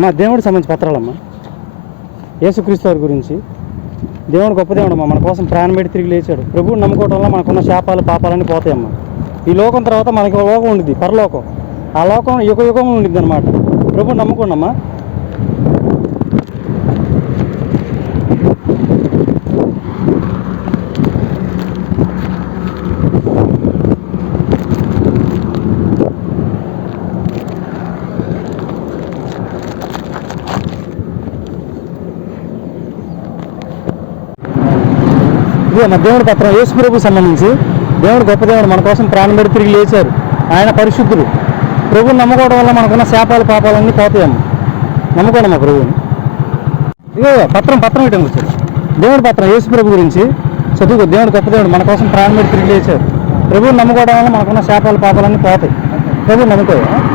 అమ్మ దేవుడికి సంబంధించి పత్రాలమ్మా. యేసుక్రీస్తు వారి గురించి. దేవుడు గొప్ప దేవుడు అమ్మా, మన కోసం ప్రాణం పెట్టి తిరిగి లేచాడు. ప్రభువుని నమ్ముకోవడం వల్ల మనకున్న శాపాలు పాపాలన్నీ పోతాయమ్మా. ఈ లోకం తర్వాత మనకి ఒక లోకం ఉండిద్ది, పరలోకం. ఆ లోకం యుగ యుగం ఉండిద్ది అనమాట. ప్రభువుని నమ్ముకోండి అమ్మా. ఇది మన దేవుడి పత్రం, యేసు ప్రభువుకి సంబంధించి. దేవుడు గొప్ప దేవుడు, మన కోసం ప్రాణం పెట్టి తిరిగి లేచారు. ఆయన పరిశుద్ధుడు. ప్రభువుని నమ్ముకోవడం వల్ల మనకున్న శాపాలు పాపాలన్నీ పోతాయమ్మ. నమ్ముకోండి మా ప్రభువుని. ఇదో పత్రం ఇటం వచ్చాడు. దేవుడి పత్రం యేసు ప్రభు గురించి చదువుకో. దేవుడు గొప్ప దేవుడు, మన కోసం ప్రాణం పెట్టి తిరిగి లేచారు. ప్రభువుని నమ్ముకోవడం వల్ల మనకున్న శాపాలు పాపాలన్నీ పోతాయి. ప్రభువుని నమ్ముకోవాలి.